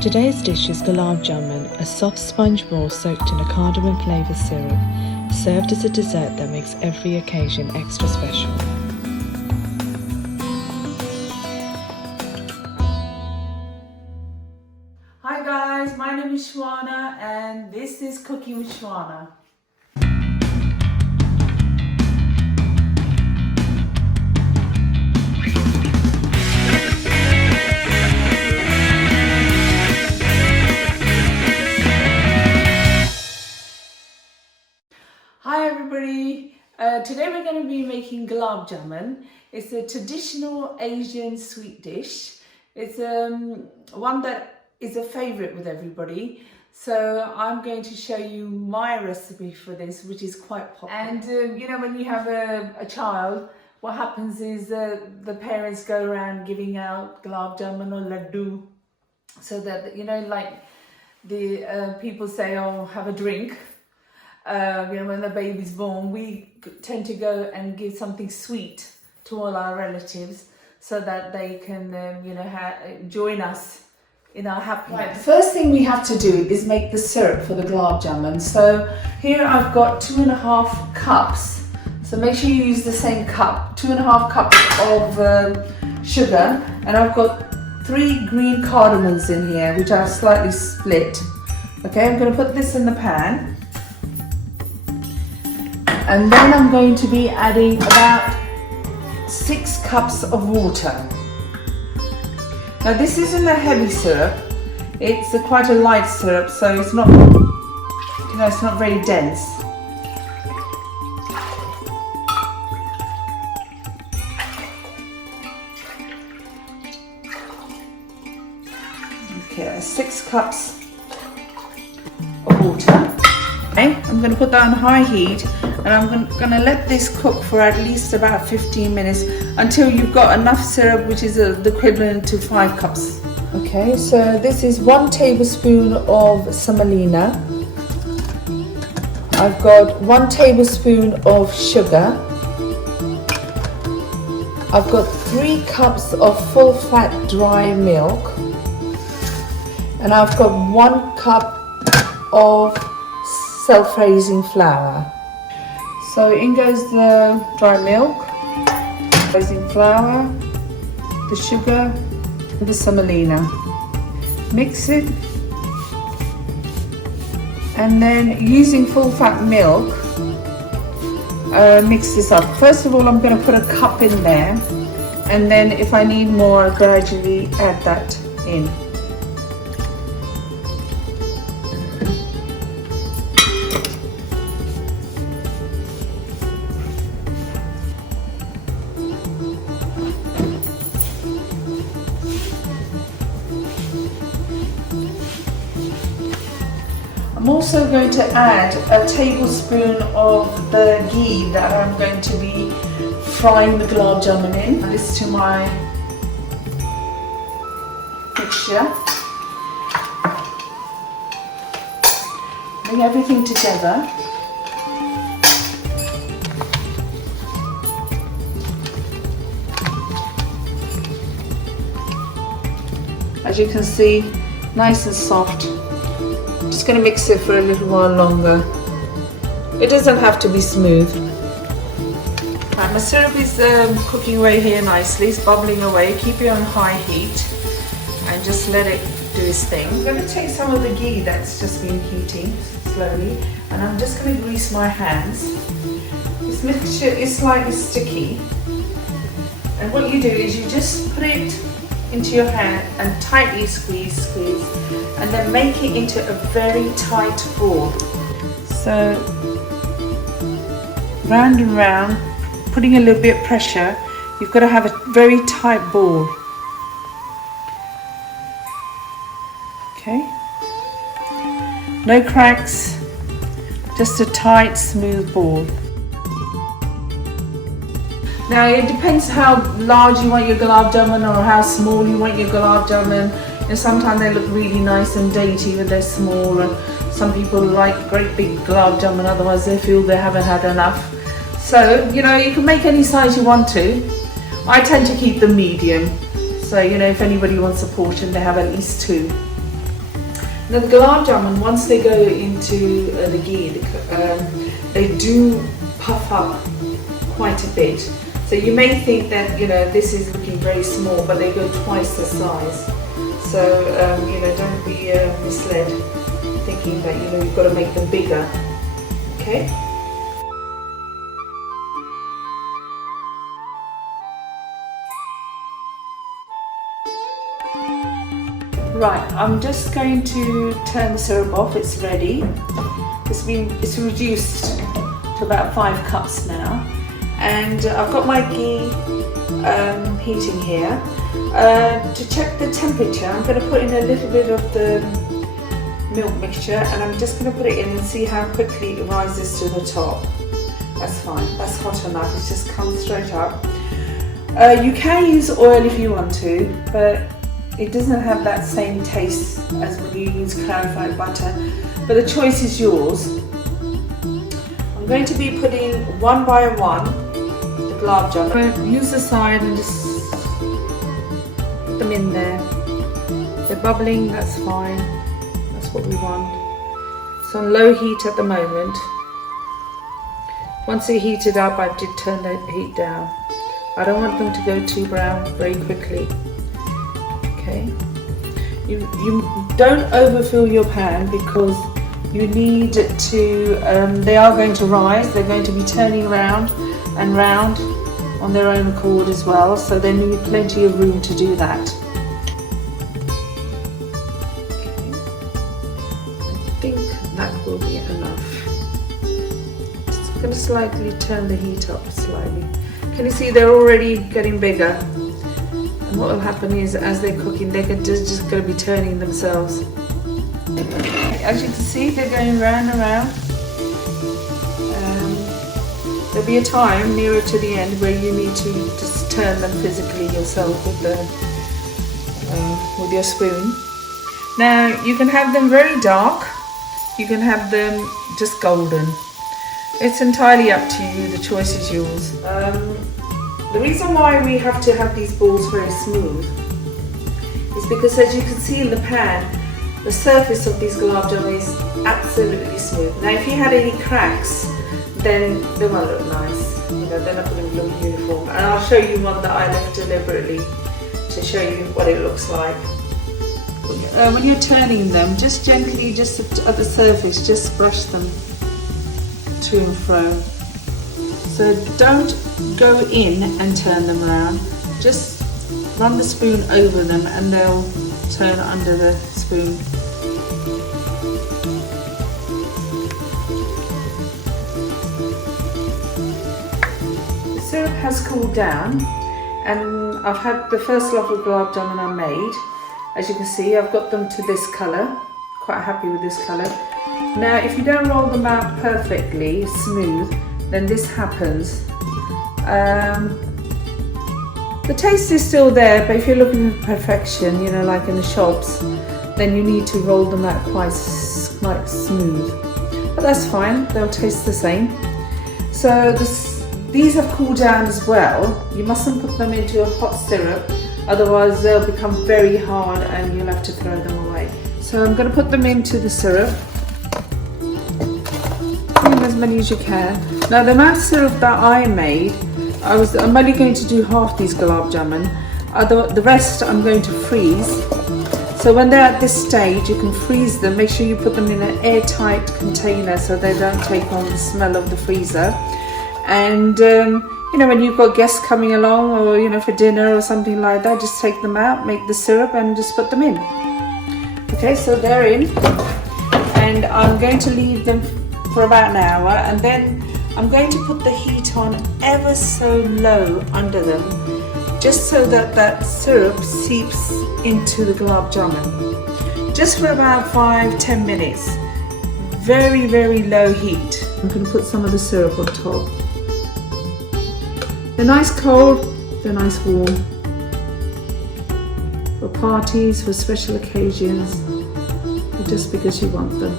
Today's dish is Gulab Janam, a soft sponge roll soaked in a cardamom flavoured syrup, served as a dessert that makes every occasion extra special. Hi guys, my name is Shwana and this is Cooking with Shwana. Hi everybody, today we're going to be making Gulab Janam. It's a traditional Asian sweet dish. It's one that is a favourite with everybody. So I'm going to show you my recipe for this, which is quite popular. And you know, when you have a child, what happens is the parents go around giving out Gulab Janam or laddu, so that, you know, like the people say, oh, have a drink. You know, when the baby's born, we tend to go and give something sweet to all our relatives so that they can, you know, join us in our happiness. Right, the first thing we have to do is make the syrup for the Gulab Janam. So here I've got 2.5 cups. So make sure you use the same cup, 2.5 cups of sugar, and I've got 3 green cardamoms in here, which I've slightly split. Okay, I'm going to put this in the pan. And then I'm going to be adding about 6 cups of water. Now this isn't a heavy syrup, it's quite a light syrup, so it's not, you know, it's not very dense. Okay, 6 cups of water. Okay, I'm going to put that on high heat. And I'm going to let this cook for at least about 15 minutes until you've got enough syrup, which is the equivalent to 5 cups. Okay, so this is 1 tablespoon of semolina. I've got 1 tablespoon of sugar. I've got 3 cups of full fat dry milk. And I've got 1 cup of self-raising flour. So in goes the dry milk, raising flour, the sugar, and the semolina. Mix it, and then using full fat milk, mix this up. First of all, I'm going to put a cup in there, and then if I need more, I'll gradually add that in. I'm also going to add a tablespoon of the ghee that I'm going to be frying the Gulab Janam in. Add this to my mixture. Bring everything together. As you can see, nice and soft. Just going to mix it for a little while longer. It doesn't have to be smooth. Right, my syrup is cooking away here nicely. It's bubbling away. Keep it on high heat and just let it do its thing. I'm going to take some of the ghee that's just been heating slowly, and I'm just going to grease my hands. This mixture is slightly sticky, and what you do is you just put it into your hand and tightly squeeze, and then make it into a very tight ball. So round and round, putting a little bit of pressure, you've got to have a very tight ball. Okay, no cracks, just a tight, smooth ball. Now it depends how large you want your Gulab Janam or how small you want your Gulab Janam. And sometimes they look really nice and dainty when they're small, and some people like great big Gulab Janam, otherwise they feel they haven't had enough. So, you know, you can make any size you want to. I tend to keep them medium. So, you know, if anybody wants a portion, they have at least 2. Now the gulab jamun, once they go into the ghee, they do puff up quite a bit. So you may think that, you know, this is looking very small, but they go twice the size. So, you know, don't be misled thinking that, you know, you've got to make them bigger. Okay? Right, I'm just going to turn the syrup off. It's ready. It's reduced to about 5 cups now, and I've got my ghee heating here. To check the temperature, I'm going to put in a little bit of the milk mixture, and I'm just going to put it in and see how quickly it rises to the top. That's fine. That's hot enough. It's just come straight up. You can use oil if you want to, but it doesn't have that same taste as when you use clarified butter, but the choice is yours. I'm going to be putting one by one the gulab jamun. I'm going to use the side and just put them in there. They're bubbling, that's fine. That's what we want. It's on low heat at the moment. Once they heated up, I did turn the heat down. I don't want them to go too brown very quickly. Okay, you don't overfill your pan because you need to, they are going to rise, they're going to be turning round and round on their own accord as well, so they need plenty of room to do that. Okay. I think that will be enough. Just going to slightly turn the heat up slightly. Can you see they're already getting bigger? And what will happen is, as they're cooking, they're just going to be turning themselves. As you can see, they're going round and round. There'll be a time nearer to the end where you need to just turn them physically yourself with your spoon. Now you can have them very dark, you can have them just golden. It's entirely up to you. The choice is yours. The reason why we have to have these balls very smooth is because, as you can see in the pan, the surface of these gulab jamun is absolutely smooth. Now if you had any cracks, then they won't look nice. You know, they're not going to look uniform. And I'll show you one that I left deliberately to show you what it looks like. When you're turning them, just gently, just at the surface, just brush them to and fro. So don't go in and turn them around, just run the spoon over them and they'll turn under the spoon. The syrup has cooled down and I've had the first lot of gulab jamun I made. As you can see, I've got them to this colour, quite happy with this colour. Now if you don't roll them out perfectly smooth, then this happens. The taste is still there, but if you're looking for perfection, you know, like in the shops, then you need to roll them out quite smooth. But that's fine, they'll taste the same. So these have cooled down as well. You mustn't put them into a hot syrup, otherwise they'll become very hard and you'll have to throw them away. So I'm going to put them into the syrup. As many as you can. Now the amount of syrup that I made, I'm only going to do half these gulab jamun. The rest I'm going to freeze. So when they're at this stage, you can freeze them. Make sure you put them in an airtight container so they don't take on the smell of the freezer. And you know, when you've got guests coming along, or you know, for dinner or something like that, just take them out, make the syrup, and just put them in. Okay, so they're in, and I'm going to leave them for about an hour, and then I'm going to put the heat on ever so low under them, just so that that syrup seeps into the gulab jamun. Just for about 5-10 minutes. Very, very low heat. I'm going to put some of the syrup on top. They're nice cold, they're nice warm. For parties, for special occasions, or just because you want them.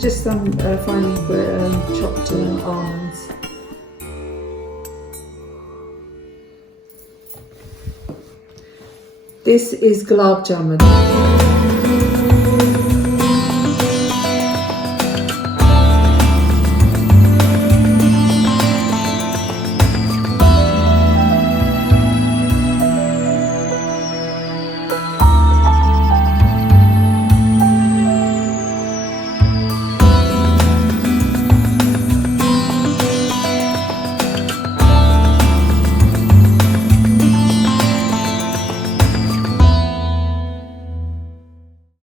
Just some finely chopped almonds. This is Gulab Janam.